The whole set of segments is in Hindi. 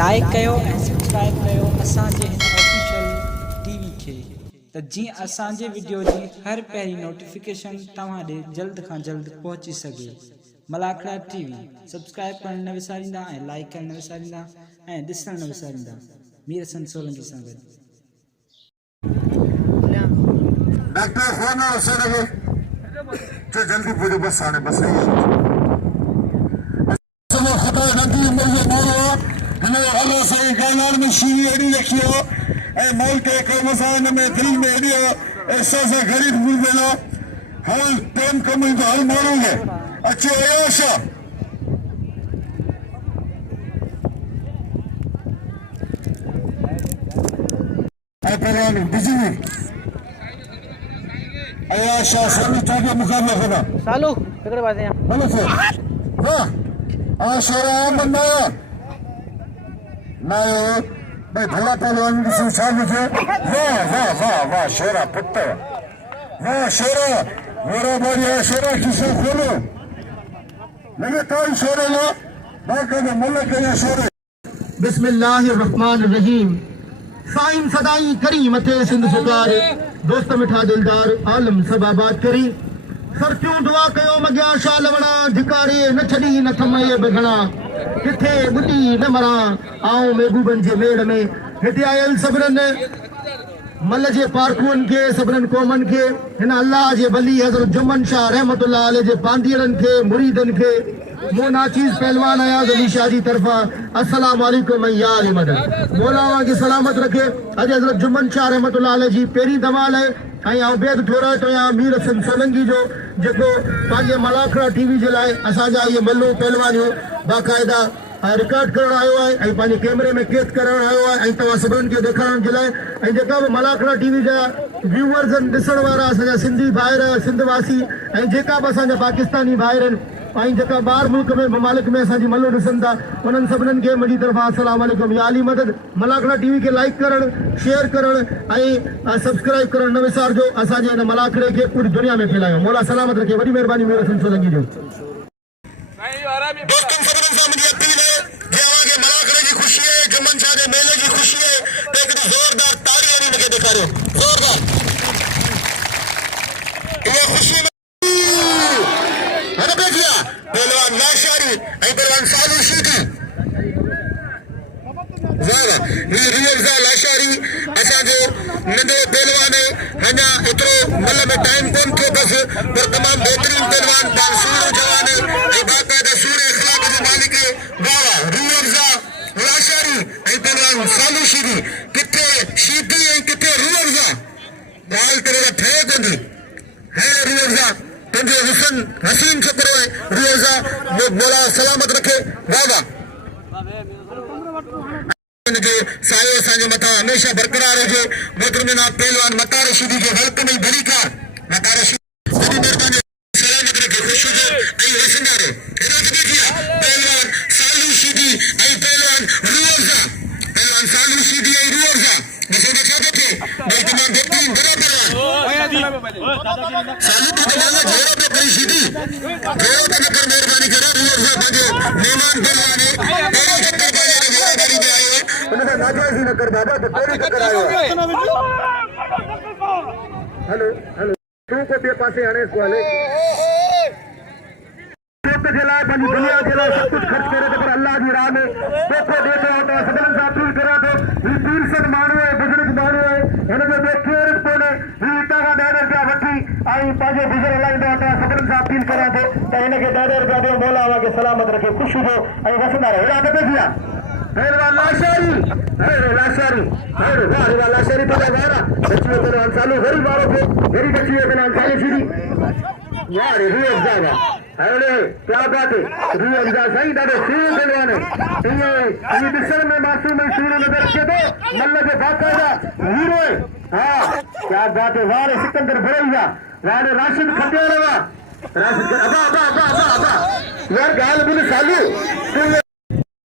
लाइक कयो ऐं सब्सक्राइब कयो असांजे हिन ऑफिशियल टीवी खे त जीअं असांजे वीडियो जी हर पहिरीं नोटिफिकेशन तव्हां ॾे जल्द खां जल्द पहुची सघे। मलाखड़ा टीवी सब्सक्राइब करण न विसारींदा ऐं लाइक करण न विसारींदा ऐं ॾिसण न विसारींदा। मीर हसन सोलंकी सां गॾु। डॉक्टर फोन लगे तो जल्दी पूरे बस आने बस नहीं खता नदी मरियो मारो हने अल्लाह से गानार में शीवी एडी रखियो ए मौल के को मसान में दिल में एडी एहसास गरीब मुझे हाल टाइम कम तो हल मारोगे अच्छो आशा ए पहले बिजली आशा सभी ताके मुकाबला करा सालू इकडे बाजे या बोलो सर हां आशरा मन्ना ना भाई भला पहलवान की संसार में वाह वाह वाह वाह शेरा पुत्र वाह शेरा मेरा बढ़िया शेरा किसे खोलो लगे तो शेरा लो बाकी में मल्ला के शेरा बिस्मिल्लाहिर्रहमानिर्रहीम साईं सदाई करी मथे सिंध सुकार दोस्त मिठा दिलदार आलम सब आबाद करी सर क्यों दुआ कयो मगिया शाल वणा धिकारे न छड़ी न थमए बगणा किथे बुटी न मरा आऊं महबूबन जे मेड़ में हिते आयल सबरन मल जे पारखून के सबरन कौमन के हिन अल्लाह जे वली हज़रत जुम्मन शाह रहमतुल्लाह अलैह जे पांडीरन के मुरीदन के मो नाचीज पहलवान अयाज अली शाह जी तरफा अस्सलाम वालेकुम यार मदद मौला की सलामत रखे। अज हज़रत जुम्मन शाह रहमतुल्लाह अलैह जी पेरी दवाल है बेद थोड़ा तो यहाँ मीर हसन सोलंकी जो जो मलाखड़ा टीवी के लिए असाजा ये मल्लू पहलवानियों बाकायदा रिकॉर्ड करण आयो है कैमरे में कैद करण आयो है तवा सबन के दिखाने के लिए मलाखड़ा टीवी जा व्यूअर्स दिसण वाला असाजा सिंधी भाईर सिंधवासी जेका भी असाजा पाकिस्तानी भाईर बाहर मुल्क में ममालिक में असाजी मल्लो ॾिसनि था उन्हनि सभिनीनि खे मुंहिंजी तरफ़ां अस्सलाम वालेकुम या अली मदद। मलाखड़ा टीवी के लाइक करण शेयर करण सब्सक्राइब करण न विसारजो। असांजे हिन मलाखड़े के पूरी दुनिया में फैलायो। मौला सलामत रखे। वॾी महिरबानी मीर हसन सोलंकी जो। दोस्तों सभिनीनि सां मुंहिंजी अपील है जंहिं के मलाखड़े की खुशी है जुम्मन शाह जे मेले की खुशी है तो एक जोरदार ताड़ी हिनखे ॾेखारियो जोरदार ये खुशी पहलवान लाशारी पहलवान सालू शीटी रियर्जा लाशारी असांजो नंढो पहलवान अञा एतिरो मल में टाइम कोन थियो बस पर तमाम बेहतरीन पहलवान सूर जवान बाकायदा सूर इखलाक जो मालिक वाह रियर्जा लाशारी पहलवान सालू शीटी किथे शीटी किथे रियर्जा ॻाल्हि करे ठहे कोन है रियर्जा तुझे हुसन हसीन छोकरो है रियजा मौला सलामत रखे वाह जो सायो असांजे मथा हमेशा बरकरार हुजे। मोहतरम पहलवान मतार रशीदी के हल्क में भली कार मतार रशीदी सलामत रखे खुश हुजे वसंदारे पहलवान सालू शीदी पहलवान सालू शीदी रियजा बसों छा थे भाई तमाम बेहतरीन बड़ा पहलवान सालू तो तमाम घोड़ा पे करी शीदी घोड़ा पे कर मेहरबानी करो रियजा बाजे मेहमान पहलवान है तेरे चक्कर बाजे घोड़ा गाड़ी में आयो उन्हें नाजायज ही न कर बाबा तो तेरे चक्कर आयो हेलो हेलो तू को बे पासे आने को वाले तो जला बनी दुनिया जला सब कुछ खर्च करे तो अल्लाह की राह में देखो देखो तो सबन सा अपील करा तो ये पीर सन मानो है बुजुर्ग मानो है हने में देखियो कोने ये इतना का 1.5 रुपया वठी आई पाजे बुजुर्ग लाइंदा तो सबन सा अपील करा तो इनके 1.5 रुपया दे मौला आवा के सलामत रखे खुश हो आई वसंदा रहे आगे पे दिया पहलवान लाशारी लाशारी लाशारी तो वारा बच्चे पहलवान सालू गरीब वालों को गरीब बच्चे पहलवान सालू सीधी यार रियज जागा अरे क्या बात है रियज जा सही दादे सूर पहलवान है ये दिशा में मासूम में सूर नजर के दो मल्ल के बाकायदा हीरो है हां क्या बात है वारे सिकंदर भरैया वारे राशिद खटेरवा राशिद अबा अबा अबा अबा यार गाल बुल सालू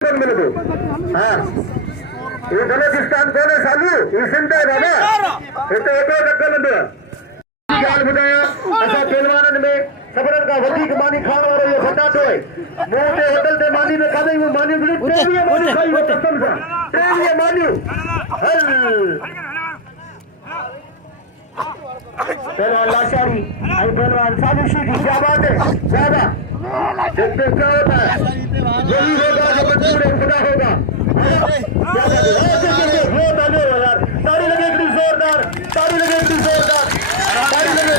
तू मिल दो हां ये बलोचिस्तान कोने सालू ये सिंध है बाबा इतो धक्का न गाल बुधाया असा पहलवानन में सबरन का वधीक मानी खाण वारो घटा तो है मुंह ते होटल ते मानी में खादई वो मानी भी टेवीह मानी खाई वो कसम से टेवीह मानी हल पहलवान लाचारी आई पहलवान साजिशी की क्या बात है ज्यादा देखते क्या होता है यही होगा जो मंजूर खुदा होगा क्या बात है वो डालो यार ताली लगे इतनी जोरदार ताली लगे इतनी जोरदार ताली लगे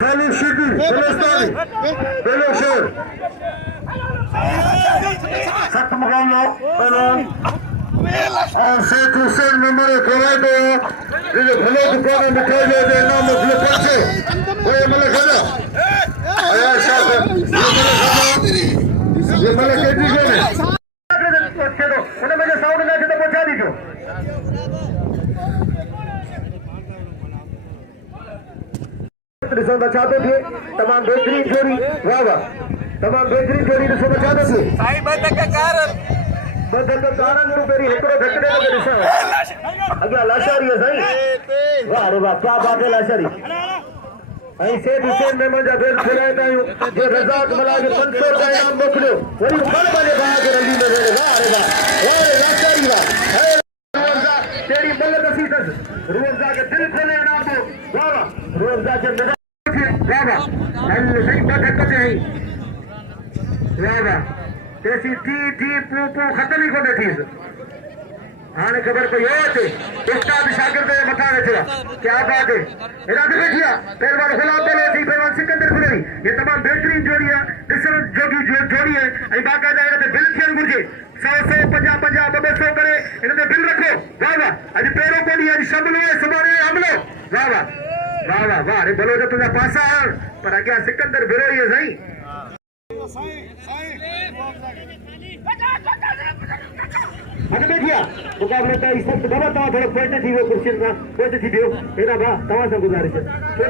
हेलो शिकी हेलो स्टाइल हेलो शेर सख्त मुकाबला पहलवान शेख हुसैन मेंबर करवाए दो ये भले दुकान में मिठाई ले दे नाम अपने पीछे वो ये मले खाना आया शाह ये मले केटी के ने अच्छे दो उन्हें मुझे साउंड ना के तो पहुंचा दीजिए रिसों बचाते थे तमाम बेहतरीन जोड़ी वाह वाह तमाम बेहतरीन जोड़ी रिसों बचाते थे साईं बदल का कारण तो मेरी हिकड़ो धकड़े लगे रिसों अगला लाशारी है साईं वाह रे वाह क्या बात है लाशारी ऐं सेठ हुसैन मेमन जा बेल खिलाईंदा आहियूं जो रज़ाक मला खे 500 रुपया इनाम मोकिलियो वरी फल पंहिंजे भाउ खे रंडी में वेड़े वाह रे वाह लाचारी वाह तेरी मलक असी अथसि रूहफ़ज़ा खे दिलि खोले इनाम ॾियो वाह वाह रूहफ़ज़ा खे वाह वाह हल सही ॿ धक ते हई वाह वाह तेसी टी टी पू पू ख़तम ई कोन्हे थीसि हाणे ख़बर पई हो ते उस्ताद शागिर्द जे मथां वेठो आहे क्या बात है इराद बैठिया पहलवान गुलाम बलोची पहलवान सिकंदर गुलेरी ये तमाम बेहतरीन जोड़ी है ॾिसण जोगी जोड़ी है ऐं बाक़ायदा हिन ते बिल थियणु घुरिजे 100 50 50 200 करे हिन ते बिल रखो वाह वाह अॼु पहिरों को ॾींहुं अॼु शमलो आहे सुभाणे हमलो वाह वाह वाह वाह वाह अरे बलो जो तुंहिंजा पासा आहिनि पर अॻियां सिकंदर बिरोई आहे साईं अरे बैठिया मुकाबले का इस वक्त बाबा तव्हां थोरो पोइते थी वियो कुर्सियुनि खां पोइते थी वियो हेॾा भाउ तव्हां सां गुज़ारिश छो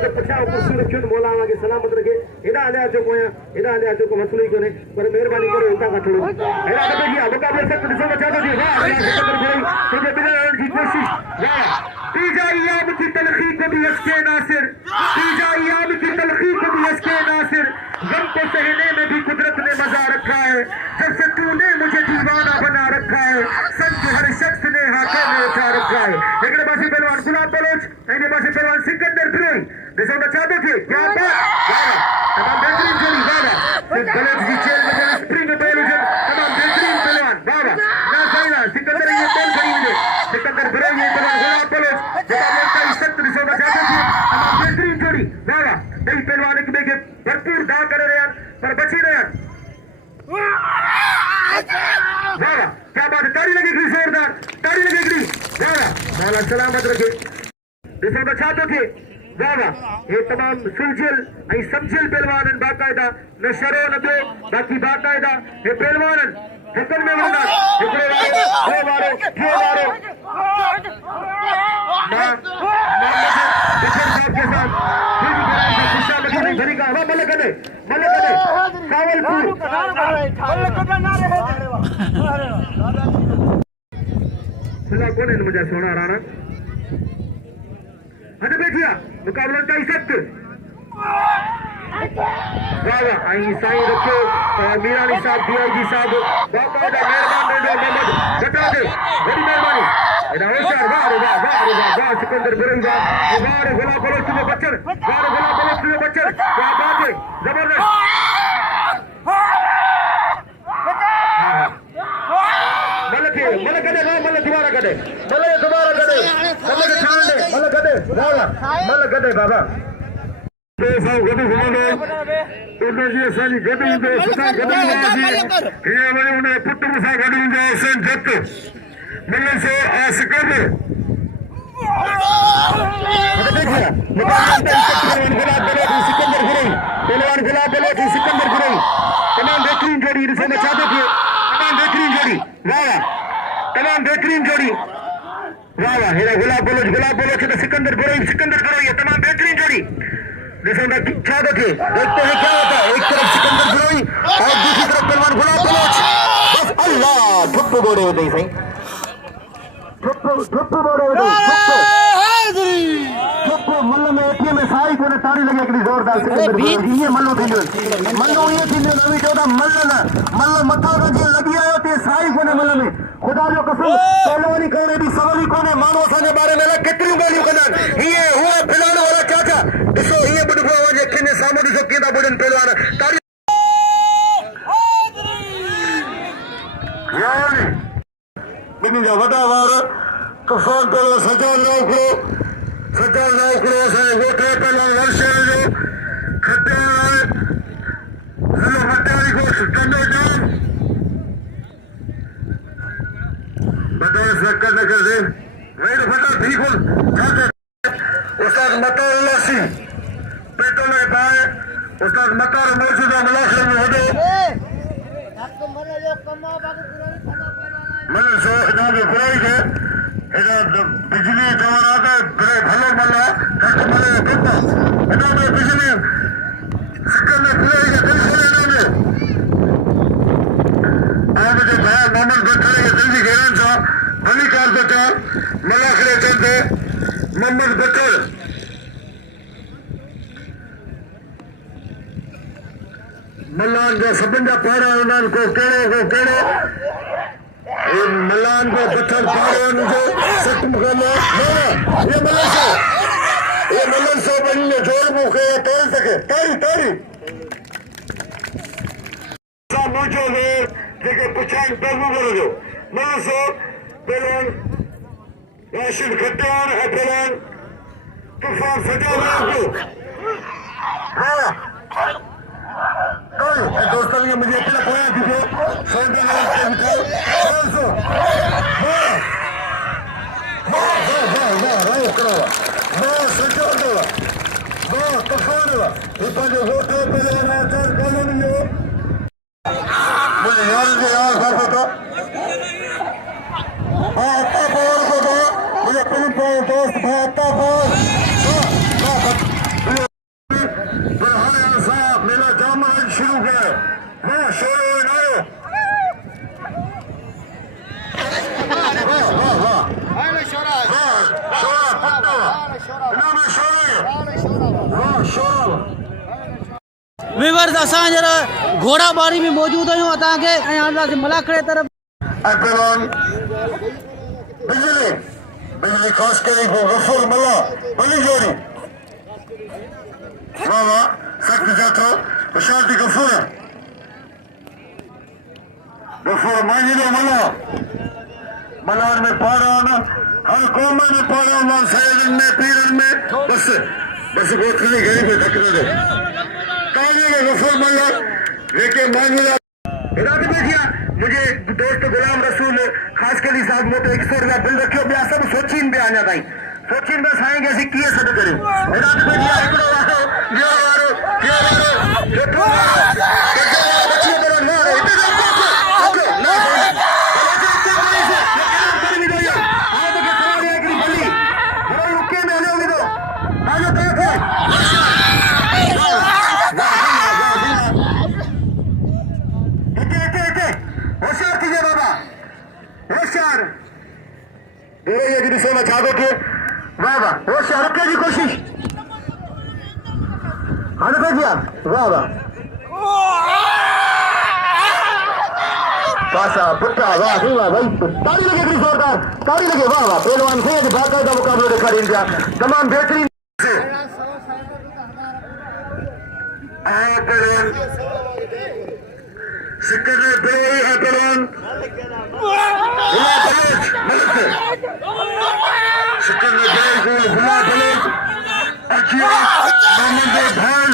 त पुठियां कुर्सियूं रखियूं मौला खे सलामत रखे हेॾा हलिया अचो पोयां हेॾा हलिया अचो को मसइलो ई कोन्हे पर महिरबानी करे हितां खां थोरो हेॾा त बैठिया मुकाबले सख़्तु ॾिसो छा थो थिए वाह तुंहिंजे बिगड़ण जी कोशिश वाह तीजा अय्याम की तलखी को भी हंसके नासिर तीजा अय्याम की तलखी को भी हंसके नासिर गम को सहने में भी कुदरत ने मजा रखा है जब से तूने मुझे दीवाना बना रखा है संग हर शख्स ने हाथों में उठा रखा है हिकिड़े पासे पहलवान गुलाम बलोच हिकिड़े पासे पहलवान सिकंदर बिरोई ॾिसो त छा थो थिए क्या बात तमाम बेहतरीन जोड़ी वाह वाह बलोच जी चेल में स्प्रिंग बेल हुजनि तमाम बेहतरीन पहलवान वाह वाह ना साईं ना सिकंदर ये बेल खड़ी हुजे सिकंदर बिरोई ये पहलवान गुलाम बलोच मुकाबले का सख्त ॾिसो त छा थो थिए तमाम बेहतरीन जोड़ी वाह वाह ॿई पहलवान हिक ॿिए खे भरपूर दा करे रहिया आहिनि पर बची रहिया आहिनि वाह वाह क्या बात है ताड़ी लगी जोरदार ताड़ी लगी वाह वाह मौला सलामत रखे ॾिसो त छा थो थिए वाह वाह ये तमाम सुलझियल ऐं सम्झियल पहलवान आहिनि बाक़ायदा न शरो न ॿियो बाक़ी बाक़ायदा हे पहलवान आहिनि हिकनि में वञंदा हिकिड़ो वारो ॿियो वारो मुझे सोना राणा हद बैठिया मुकाबला का सख्त वाह वाह साईं रखो मीरानी साहब DIG साहब बाकायदा मेहरबान घटा दे बड़ी मेहरबानी एडा होशियार वाह रे वाह वाह रे वाह वाह सिकंदर बिरोई वाह रे गुलाम बलोच के बच्चन वाह रे गुलाम बलोच के बच्चन क्या बात है जबरदस्त मल कदे ना मल दोबारा कदे मल कदे वाह मल कदे बाबा तो साहब गॾु घुमंदो उन जी असांजी गॾु ईंदो सुठा गॾु ईंदासीं हीअं वरी उन पुट मूंसां गॾु ईंदो हुसैन जत मिलनि सो सिकंदर पहलवान गुलाम बलोची सिकंदर गुरई तमाम बेहतरीन जोड़ी ॾिसो में छा थो थिए तमाम बेहतरीन जोड़ी वाह वाह तमाम बेहतरीन जोड़ी वाह वाह हेड़ा गुलाम बलोच त सिकंदर गुरई तमाम बेहतरीन जोड़ी ॾिसो त छा थो थिए देखते हैं क्या होता है एक तरफ सिकंदर गुरई और दूसरी तरफ पहलवान गुलाम बलोच बस अल्लाह ठुप बोड़े हुई साईं ठुप बोड़े हुई ठुप मल में एटीएम में साई को ताड़ी लगे हिकिड़ी ज़ोरदार ये मल्लो थींदियूं मल्लो ईअं थींदियूं नवी चओ था मल्ल न मल्ल मथां खां जीअं लॻी आयो तीअं साई कोन्हे मल्ल में ख़ुदा जो कसम पहलवानी कोन्हे एॾी सवली कोन्हे माण्हू असांजे बारे में केतिरियूं ॻाल्हियूं कंदा आहिनि हीअं हूअ फिलहाल वारा चाचा ॾिसो हीअं बि ॾिठो वञे अखियुनि जे साम्हूं ॾिसो कीअं था ॿुॾनि पहलवान ताड़ी ॿिन्ही जा वॾा वार तूफ़ान पहिरियों सजाद न उखड़ो असांजे ॻोठ जो पहलवान वर्षे जो खटियार आहे ज़िलो मटियारी गोश चंडो जाम बतौर सक्कर न करदे वेड़ फटा ठीक हो छाते उस्ताद मतार उल्लासी पेटो में पाए उस्ताद मतार मौजूदा मुलाक़ात में वडो मन सो ना के बुराई के एदा बिजली जवान आता बड़े भलो मल्ला कट मले कट एदा में बिजली सक्कर में बुराई के दिल खोले ना में आज जो भाई मोहम्मद बट्टर के दिल की घेरन सा भली कार बटा मलाखड़े चलते मोहम्मद बट्टर मलान जो सभिनि जा पारा उन्हनि को कहिड़ो मलान को बट्टर पारे जो सट मुकामो ये मलन सो बनी ने जोर मुखे तोड़ सके तारी सा मुझो है जेके पुछान पेगू करो मलन सो पहलवान राशिद खट्टार है पहलवान तूफान सजाद को हां दोस्तों ये मुझे अकेला खोया दीजिए सौदे में हमको सो वाह करो वाह सजाद वाह तूफान वाह ये तो जो होते पहले ना चार कॉलोनी में मुझे यार घर तो आता बोल को दो मुझे फिल्म पे दोस्त भाई आता बोल मेरा जामा शुरू किया मैं शोर नायो वीवर्स असां जरा घोड़ा बारी में मौजूद आहियूं असांखे ऐं हाणे मलाखड़े तरफ़ पहलवान बिजली खास करे गफूर मल्ला बली जोड़ी वाह सख्त जातो शांति गफूर मांझिलो मलान में पारान हर कौम में पारान सैदन में पीरन में बस गोथली गई में धकने दे ताली गफूर मल्ला लेके मांझिला इरादे में किया मुझे दोस्त गुलाम रसूल खास कली साहब मोटे 100 रुपया बिल रखियो ॿिया सभु सोचीन पे आना ताईं सोचीन पे साईं के असीं कीअं सॾु करियूं इरादे में किया हिकिड़ो वारो ॿियो वारो जेको बची तरह न हिते सोना छागो थे वाह वो शाहरुख की कोशिश हड़के दिया वाह पासा पुट्टा वाह भाई ताली लगे इतनी जोरदार ताली लगे वाह पहलवान से बाकायदा मुकाबला देखा इंडिया तमाम बेहतरीन से सिक्कर ने बेई है पहलवान सिक्कर ने बेई को गुला बलोच अजियो मोहम्मद भाई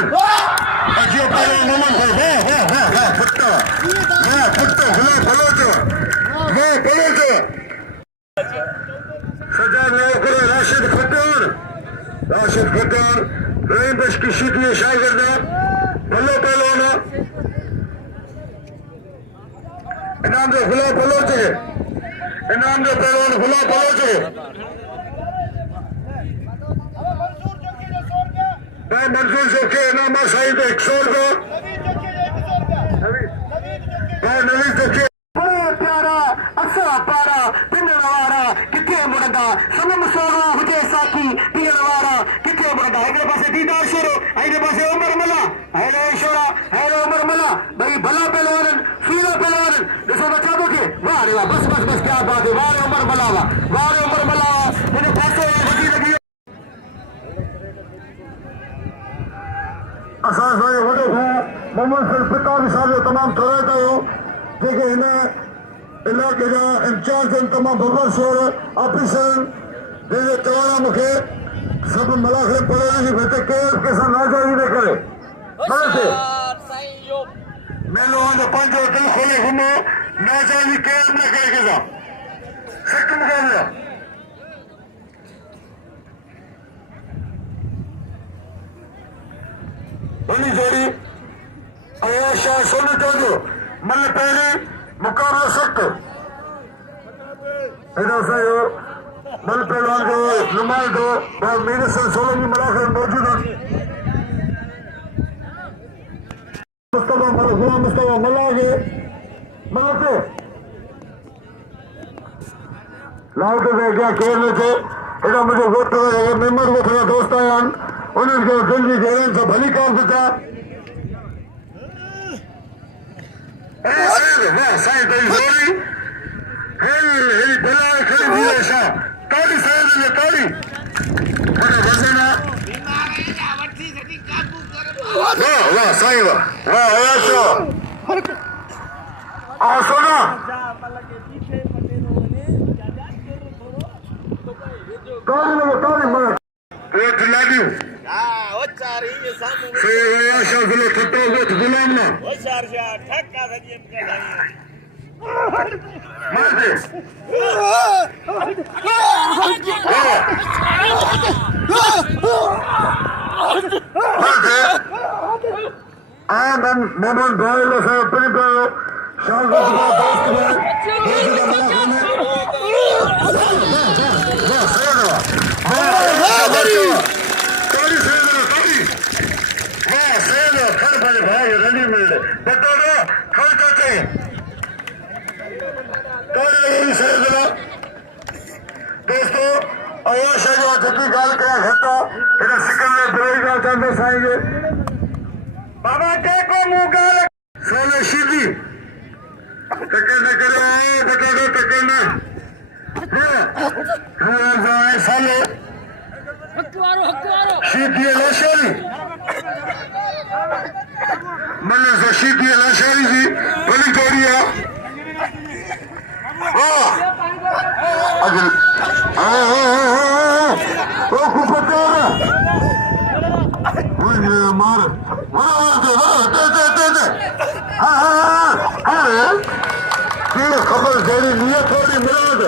अजियो पहलवान मोहम्मद भाई वाह फुट्टा गुला बलोच सजा न्याय करे राशिद खट्टार रहीम बश की शीती शागिर्दा भलो पहलवान इनाम जो गुला बलोच है इनाम जो पहलवान गुला बलोच है मंसूर चौके इनाम साईं तो 100 रुपया नवीन चौके प्यारा असा पारा पिंडण वारा किथे मुड़दा सनम सोनो हुजे साथी पीअण वारा किथे मुड़दा हिकिड़े पासे दीदार शेरो आइने पासे उमर मला हेलो इशारा हेलो उमर मला भाई भला पहलवान सीधा पहलवान देखो बच्चा को के वाह रे वाह बस बस बस क्या बात है वाह रे उमर मला वाह रे उमर मला इन्हें पासे लगी लगी असां भाई वडो मोहम्मद सल्फिकार साहब तमाम करे कयो जेके इन इलाके जा इंचार्ज तमाम बबर शोर ऑफिसर जे चवाना मुखे सब मलाखे पड़े जी बेटे के सा नाजारी न करे बस मैं लोगों ने पंजो दिल खोले घूमो नाजारी के न करे के सा सख्त मुकाबला बनी जोड़ी आयाशा सोने जोड़ो मन पहले मुकाबला सख्त इधर से बल पहलवान जो नुमाइंदो और मेरे से सोलंगी मलाखे मौजूद हैं मुस्तफा मलाखे मलाखे लाउटे में क्या खेलने थे इधर मुझे वोट मेंबर वो थोड़ा दोस्त आया उन्हें जो दिल की गहराई से भली काम करता साईं तेरी जोड़ी हेली भला खड़ी हुई है शाह ताली साईं ने ताली मैंने वजना वाह वाह साईं वाह वाह आयाशा आ सोना ताली मैं वो दिला दी ओ चार ही ये सामने से आयाशा गुलो छटो वो गुलाम ना ओ चार चार ठक्का सजी का मार दे मोहम्मद भाई लो से अपनी पे शाम को दोस्त में भाई रनी मिल बता दो खर्चा चाहिए दोस्तों आयाशा जो जल्दी गाल करा घटा इधर सिकल में ब्रेक गाल करने साएंगे बाबा के को मुंह गाल सोने सीधी टक्कर न करो बता दो टक्कर न हाँ साले सीधी लाशारी मल्ले से सीधी लाशारी जी बड़ी जोड़िया अगर ओ कुपता मुझे मार खबर जेरी नियत थोड़ी मुराद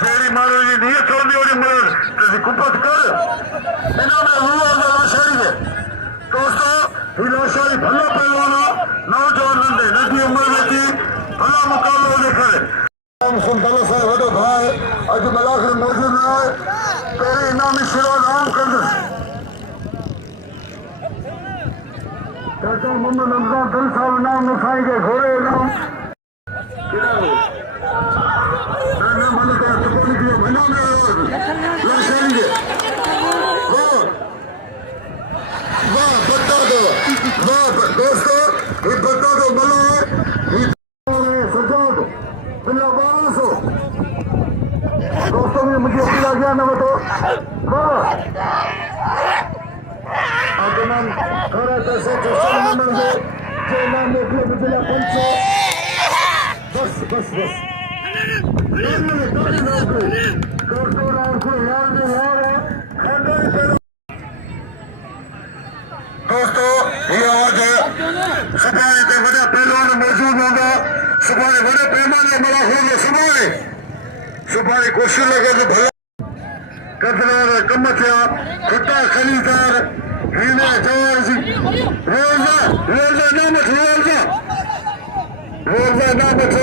जेरी मारो जी नियत थोड़ी और मुराद तुझे कुपत कर इन्होंने हुआ लाशारी है दोस्तों ये लाशारी भला पहलवाना नौजवान बंदे नदी उम्र में थी भला मुकाबला देखा सुल्तान साहब वडो भाई अज मलाखे मौजूद है तेरे इनामी शिरोन आम कर दे चाचा मोहम्मद रमजान दिल साहब नाम लिखाएंगे घोड़े नाम मैंने मन का चपली की मना में लाशेंगे वाह बता दो वाह दोस्तों ये बता दो मला ये सजा दो दोस्तों में मुझे अपना गया ना तो आगमन थोड़ा से नंबर दे जो नाम निकले बिजला 500 बस बस बस दोस्तों राउंड को याद नहीं आ रहा दोस्तों ये आज सफाई के बड़े पहलवान मौजूद होगा सुबह बड़े पैमाने बड़ा होगा सुबह कोशिश लगे तो भला कदरार कमथिया खुट्टा खलीदार हीना जवार जी रोजा नामत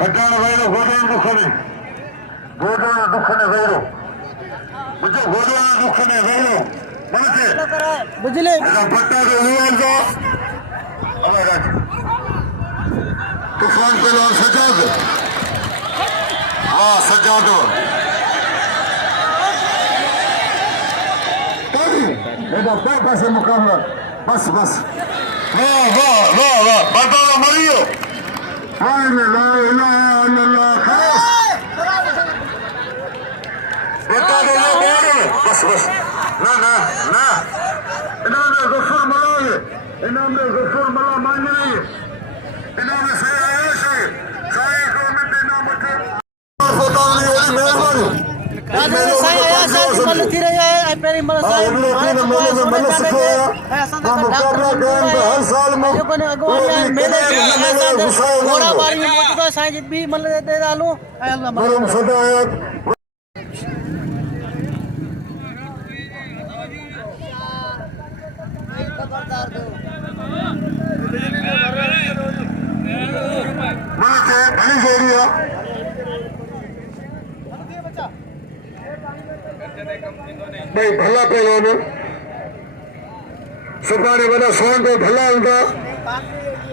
हटाण वैरो गोदन दुखने वैरो मुझे गोदन दुखने वैरो मनसे बुझले पट्टा को हुआ तूफान पहलवान सजाद वाह सजाद हेॾा ॿ पासे मुक़ाबला बस बस वाह वाह वाह वाह बता मरियो हाय ला इलाहा इल्लल्लाह खास बता दो बस बस ना ना ना इनाम गफूर मलाल इनाम गफूर मला मान नहीं इनाम से आया से साईं को मिट इनाम मत बता दो मेहरबानी साईं आया साईं मल थी रही है पहिरीं मल साईं हर साल में घोड़ा बारी में मौजूद आहे साईं बि मल ते हलूं ऐं परम सदायत माथे भली जोड़िया भाई भला पहलवान सुभाणे वॾा सोन तो भला हूंदा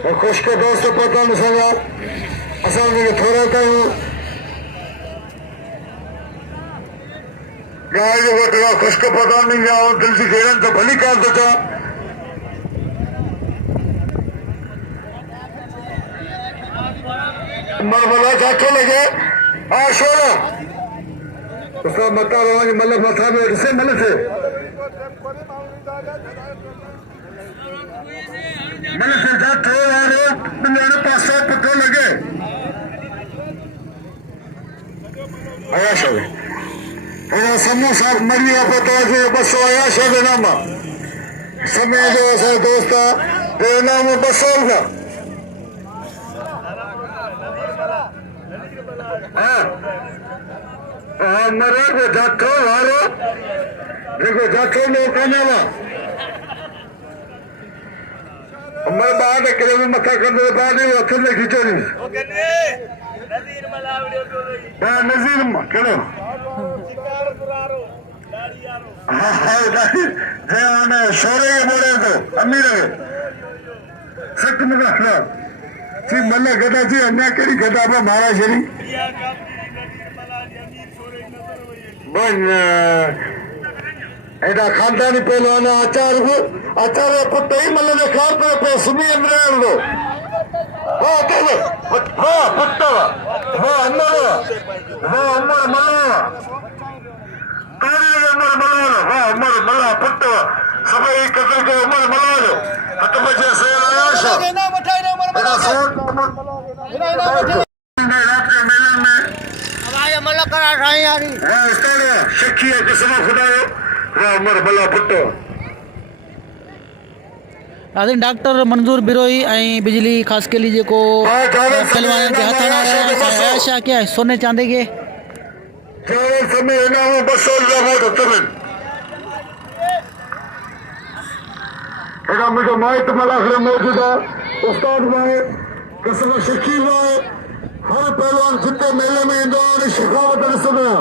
और खुश के दोस्त पता न सघा असां उनखे थोरो कयूं गाय जो वटि खुश के पता नहीं गया दिल जी घेरनि तो भली कान थो चवां मरमला जाके लगे आ शोरा उसका मता रोज मतलब मथा में से मल से जाते वाले मेरे पास पता लगे आया शोरे एना समोसा मरिया पता है बस आया शोरे नामा समय जो ऐसा दोस्त है नाम बसोल का मरे को जाठो वारो देखो जाठो लो कनेवा मैं बाद के में मक्का कर दे बाद ही हथ में खींचो नहीं ओ कने नजीर मला वीडियो को गई हां नजीर केड़ो शिकार पुरारो दाढ़ी यारो हां दाढ़ी जे आने शोरे के बोले तो अमीर है सच में ना जी मल्ले गदा जी अन्या केड़ी गदा पे मारा शरी या का नजीर मला अमीर छोरे नजर वई बन एडा खानदानी पहलवान आचार पुट ही मल ने खान पे सुमी अंदर लो हां चलो हां पुट हां अंदर मला तारी अमर मला हां अमर मला पुट सभई कतल को अमर मला लो हत बजे से आशा ना मठाई ना मर एडा सोच रात के मेले में अब आए मल करा साईं यारी हां स्टोरी शक्की है कसम खुदायो अमर मला पुट नाज़रीन डॉक्टर मंजूर बिरोई ऐं बिजली ख़ासि केली जेको पहलवान के हथ हणा रहिया आहिनि आयशा क्या है सोने चांदी के चावल समय इनाम 200 रुपया वोट तमिन एडा मुझे माइट मलाखरे मौजूदा उस्ताद भाई कसम शकील भाई हर पहलवान जिते मेले में इंदो और शिकावत ॾिसंदो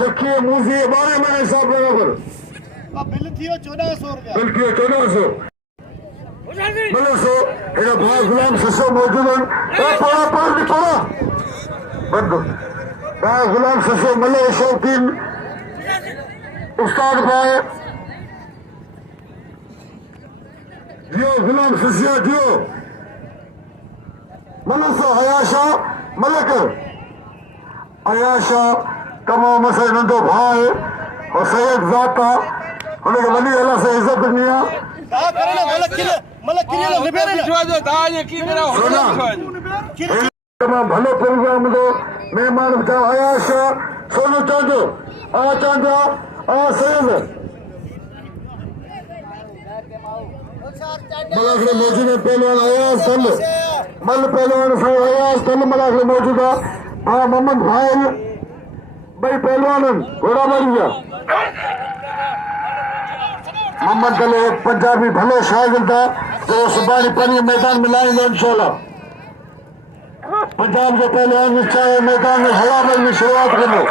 शकी मूसी 12 महीने हिसाब बराबर बिल थियो 1400 रुपया बिल थियो 1400 मतलब सो एडा भाई गुलाम ससो मौजूद है थोड़ा बंद भाई गुलाम ससो मले शौकीन उस्ताद भाई जियो गुलाम ससिया जियो मनसो हयाशा मलक अयाशा तमाम मसे नंदो भाई और सैयद जाता उनके वली अल्लाह से इज्जत ॾिनी आहे तमाम भलो प्रोग्राम दो मेहमान बचाओ अयाशा सोनू चांदो आ सैयद मलाखले मौजूद है पहलवान अयाज तल मल पहलवान से अयाज तल मलाखले मौजूद है हाँ मोहम्मद भाई भाई पहलवान घोड़ा मारी गया मोहम्मद तल एक पंजाबी भलो शागिर्द था तो सुबानी पनी मैदान में लाएंगे इंशाल्लाह पंजाब जो पहलवान चाहे मैदान में हलाबल में शुरुआत कर लो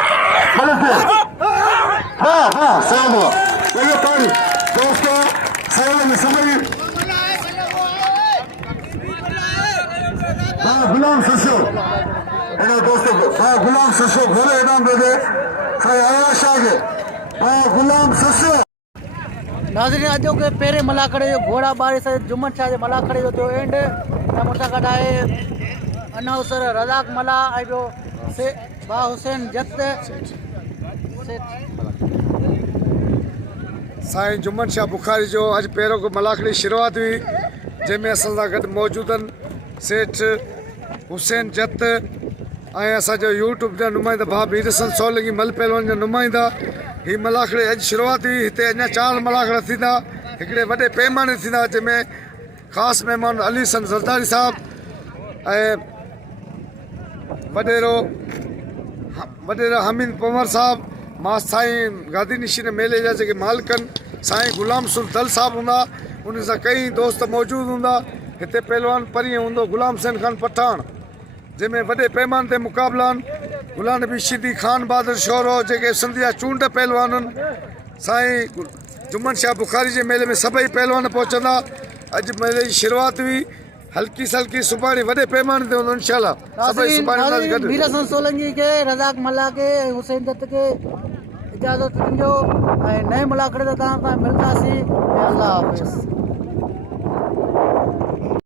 हाँ सही हुआ चलिए तारी दोस्तों सही में समझ गुलाम ससो दोस्तों गुलाम ससो घोड़े इनाम दे दे आयाशा के गुलाम ससो नाज़रीन अॼो के पहिरें मलाखड़े जो घोड़ा बारे से जुम्मन शाह जे मलाखड़े जो थियो एंड ऐं मूंसां गॾु आहे अनाउंसर रज़ाक मला ऐं ॿियो बा हुसैन जत साईं जुम्मन शाह बुखारी जो अॼु पहिरों को मलाखड़ी शुरूआत हुई जंहिंमें असां सां गॾु मौजूदु आहिनि सेठ हुसैन जत ऐं असांजो यूट्यूब जा नुमाइंदा भाउ मीर हसन सोलंगी मल पहलवान जा नुमाइंदा। ही मलाखड़ी अॼु शुरूआत हुई, हिते अञा 4 मलाखड़ा थींदा हिकिड़े वॾे पैमाने थींदा जंहिंमें ख़ासि महिमान अली सन ज़रदारी साहिबु ऐं वॾेरो हमीद पवर साहिबु मां साईं गादी निशीन मेले जा जेके मालिक आहिनि साईं गुलाम सुल दल साहिबु हूंदा, उन सां कई दोस्त मौजूदु हूंदा। हिते पहलवान परीहं हूंदो गुलाम हुसैन खान पठान जंहिंमें वॾे पैमाने ते मुक़ाबला आहिनि। गुलाम नबी शिदी खान बहादुर शौरो जेके सिंधिया चूंड पहलवान आहिनि। साईं जुम्मन शाह बुखारी जे मेले में सभई पहलवान पहुचंदा। अॼु मेले जी शुरूआत हुई, हल्की सल्की सुभाणे वॾे पैमाने ते हूंदो इंशाल्लाह। सभई सुभाणे गॾु मीर हसन सोलंकी के रज़ाक मला के हुसैन जत के इजाज़त ॾिजो ऐं नए मलाखड़े ते तव्हां सां मिलंदासीं। अल्लाह हाफ़िज़।